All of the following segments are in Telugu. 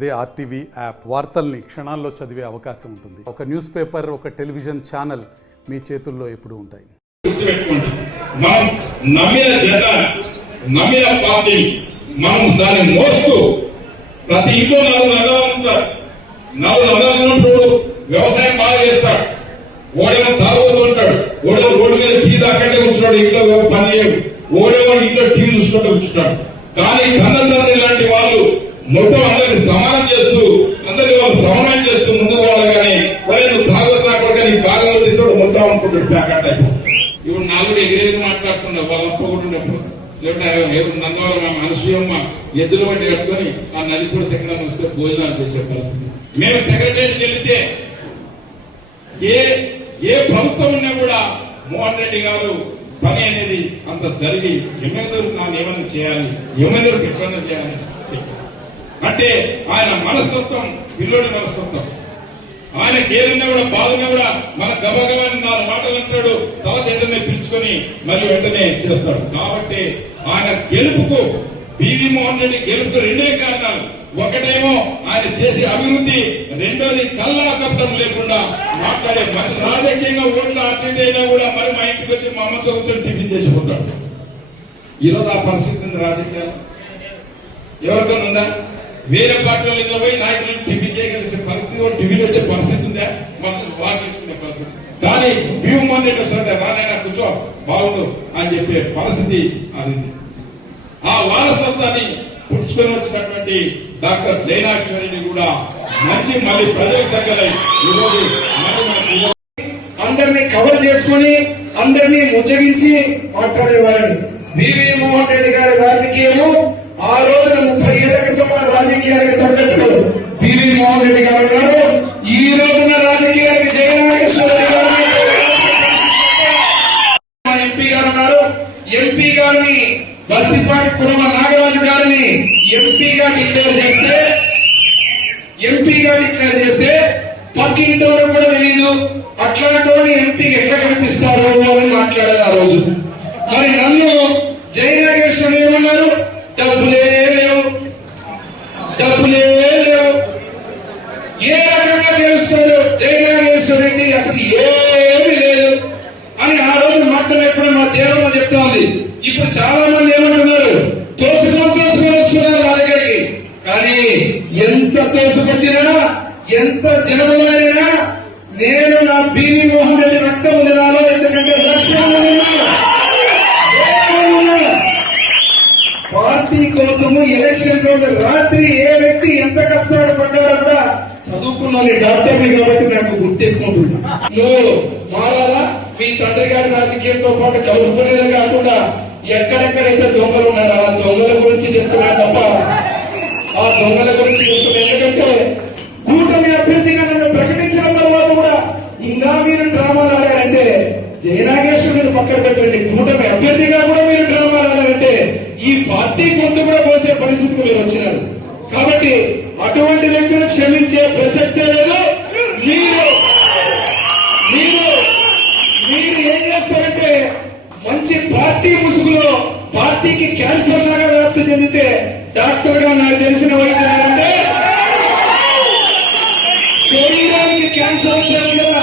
అదే ఆర్టీవీ యాప్ వార్తల్ని క్షణాల్లో చదివే అవకాశం ఉంటుంది. ఒక న్యూస్ పేపర్, ఒక టెలివిజన్ ఛానల్ మీ చేతుల్లో ఎప్పుడూ ఉంటాయి. మనం నమ్మిన జత, నమ్మిన పార్టీ, మనం దాన్ని మోస్తూ ప్రతి ఇంట్లో నలుగురు వ్యవసాయం బాగా చేస్తాడు, ఓడేమో తాగుతూ ఉంటాడు, ఓడేమో రోడ్డు మీద టీ దాకంటే కూర్చున్నాడు, ఇంట్లో పని చేయడు, ఓడేమో ఇంట్లో టీవీ చూసుకుంటూ కూర్చుంటాడు. కానీ కన్నతండ్రి లాంటి వాళ్ళు మొత్తం అందరినీ సమానం చేస్తూ, అందరినీ వాళ్ళు సమన్వయం చేస్తూ ముందుకు పోవాలి. కానీ నువ్వు తాగుతూ రాకుండా నీ బాగా తీసుకోవడం మొత్తం అనుకుంటాడు ప్యాకెట్ టైప్. ఇప్పుడు నాలుగు ఎగిరేది మాట్లాడుతున్నావు వాళ్ళు ఒప్పుకుంటున్నప్పుడు, లేకపోతే నందవరం అనసూయమ్మ ఎద్దుల వంటి కట్టుకొని ఆ నది కూడా దగ్గర వస్తే భోజనాలు చేసే పరిస్థితి. మేము సెక్రటరీకి వెళ్తే ఏ ప్రభుత్వం ఉన్నా కూడా మోహన్ రెడ్డి గారు పని అనేది అంత జరిగి ఎమ్మెల్యేలు నాన్న ఏమైనా చేయాలి, ఎమ్మెల్యేలకు ఎట్లన్నా చేయాలి అంటే ఆయన మనస్తత్వం పిల్లోడి మనస్తత్వం. ఆయనకి ఏదన్నా కూడా బాధన్నా కూడా మన గబగబని 4 మాటలు అంటాడు, తర్వాత వెంటనే పిలుచుకొని మళ్ళీ వెంటనే చేస్తాడు. కాబట్టి ఆయన గెలుపుకు, పివి మోహన్ రెడ్డి గెలుపుకు 2 కారణాలు. ఒకటేమో ఆయన చేసే అభివృద్ధి, రెండోది కల్లా కప్పడం లేకుండా మాట్లాడే మనిషి. రాజకీయంగా ఓట్లు అటెండ్ అయినా కూడా మరి మా ఇంటికి వచ్చి మా అమ్మతో కూర్చొని టిఫిన్ చేసిపోతాడు. ఈరోజు ఆ పరిస్థితి ఉంది రాజకీయాలు. ఎవరికైనా ఉందా? వేరే పార్టీలో పోయి నాయకులను టిఫిన్ చేయగలిసే పరిస్థితి, టిఫిన్ వచ్చే పరిస్థితి ఉందా? మనం వాదించుకునే పరిస్థితి. కానీ భీమోహన్ రెడ్డి వస్తుంటే రానైనా కూర్చో బాగుండు అని చెప్పే పరిస్థితి అది. ఆ వారసత్వాన్ని పుచ్చుకొని వచ్చినటువంటి డాక్టర్ జైనాక్షరెడ్డి కూడా మంచి మళ్ళీ ప్రజలకు దగ్గర ఈరోజు అందరినీ కవర్ చేసుకుని అందరినీ ముచ్చగించి మాట్లాడేవారని వివి మోహన్ రెడ్డి గారి రాజకీయము ఆ రోజున 30 ఏళ్ల క్రితం రాజకీయాలకు తగ్గట్టు వివి మోహన్ రెడ్డి గారు ఉన్నారు. ఈ రోజున రాజకీయాలకు జయనాగేశ్వరరెడ్డి గారు ఎంపీ గారు ఉన్నారు. ఎంపీ గారిని బస్తిపాటి కురుమ నాగరాజు గారిని ఎంపీగా డిక్లేర్ చేస్తే పక్కింటోడు కూడా తెలియదు. అట్లాంటి ఎంపీకి ఎట్లా కనిపిస్తారు అని మాట్లాడారు ఆ రోజు. మరి నన్ను జయనాగేశ్వరం ఏమన్నారు? డబ్బులే లేవు. ఏ రకంగా తెలుస్తాడు జయనాగేశ్వర రెడ్డి? అసలు ఏమీ లేదు అని ఆ రోజు మాట్లాడేప్పుడు మా దేవమ్మ చెప్తా ఉంది. ఇప్పుడు చాలా మంది ఏమంటున్నారు? తోసుకొని వస్తున్నారు మా దగ్గరికి. కానీ ఎంత తోసుకొచ్చినా, ఎంత జనమైనా నేను నా పివి మోహన్ రెడ్డి రక్తం తినాలో, ఎందుకంటే లక్ష్యాలు పార్టీ కోసము ఎలక్షన్ రోజు రాత్రి ఏ వ్యక్తి ఎంత కష్టాలు పడ్డారో కూడా చదువుకున్న డాక్టర్ని కాబట్టి నాకు గుర్తెక్కుతుంది. నువ్వు మారాలా? మీ తండ్రి గారి రాజకీయంతో పాటు కలుపుకునేదే కాకుండా ఎక్కడెక్కడైతే దొంగలు ఉన్నారో ఆ దొంగల గురించి చెప్తున్నా తప్ప ఆ దొంగల గురించి చెప్తున్నా. ఎందుకంటే కూటమి అభ్యర్థిగా నన్ను ప్రకటించిన తర్వాత కూడా ఇంకా మీరు డ్రామాలు ఆడారంటే జయనాగేశ్వరుని పక్కన పెట్టండి, కూటమి అభ్యర్థిగా కూడా మీరు డ్రామాలు ఆడారంటే ఈ పార్టీ గొంతు కూడా పోసే పరిస్థితికి మీరు వచ్చినారు. కాబట్టి అటువంటి వ్యక్తులు క్షమించే ప్రసక్తే లేదు. మీరు ఏం చేస్తారంటే మంచి పార్టీ ముసుగులో పార్టీకి క్యాన్సర్ లాగా వ్యాప్తి చెందితే డాక్టర్ గా నాకు తెలిసిన వైద్యం ఏంటంటే శరీరానికి క్యాన్సర్ వచ్చారు కదా,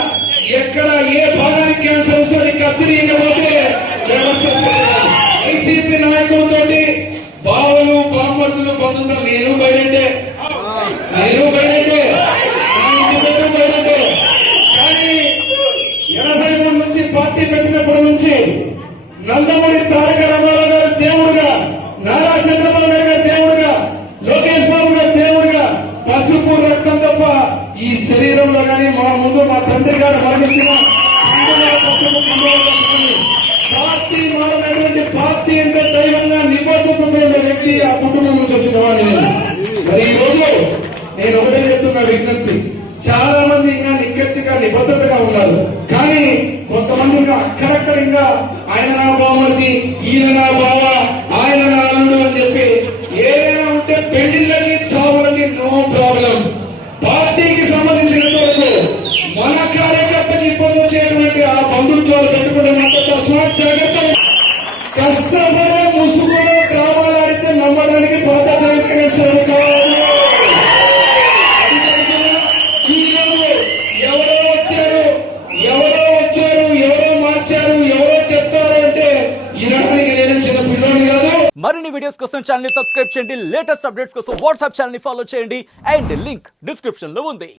ఎక్కడ ఏ భాగానికి క్యాన్సర్ వస్తుంది కత్తిరియకపోతే వైసీపీ నాయకులతో బావలు బామ్మర్దులు బంధువులు నేను బయలంటే కానీ 83 నుంచి పార్టీ పెట్టినప్పటి నుంచి నందమూరి తారక రామారావు గారు దేవుడుగా, నారా చంద్రబాబు నాయుడు గారు దేవుడుగా, లోకేష్ బాబు గారు దేవుడుగా, పసుపు రక్తం తప్ప ఈ శరీరంలో కానీ మా ముందు మా తండ్రి గారు మరణించిన పార్టీ మారినటువంటి పార్టీ అంటే దైవంగా నిబద్ధత వ్యక్తి ఆ కుటుంబం నుంచి వచ్చిన వాడిని. మరి ఈ రోజు నేను ఒకటే చెప్తున్నా విజ్ఞప్తి, చాలా మంది ఇంకా నిక్కచ్చిగా నిబద్ధతగా ఉన్నారు. కానీ కొంతమంది ఇంకా అక్కడక్కడ ఇంకా ఆయన నా బావమది, ఈయన నా బావ, ఆయన నా అల్లుడు అని చెప్పి ఏదైనా ఉంటే పెళ్లిళ్ళకి చావులకి నో ప్రాబ్లం. పార్టీకి సంబంధించినంత వరకు మన కార్యకర్తకి ఇబ్బంది వచ్చేటువంటి ఆ బంధుత్వాలు పెట్టుకుంటున్నంత తస్మాత్ జాగ్రత్త. కష్టపడే ముసుగులో కావాలంటే నమ్మడానికి పాత జగన్మోహన్ కావాలి. మరిన్ని వీడియోస్ కోసం ఛానల్ ని సబ్స్క్రైబ్ చేయండి, లేటెస్ట్ అప్డేట్స్ కోసం వాట్సాప్ ఛానల్ ని ఫాలో చేయండి అండ్ లింక్ డిస్క్రిప్షన్ లో ఉంది.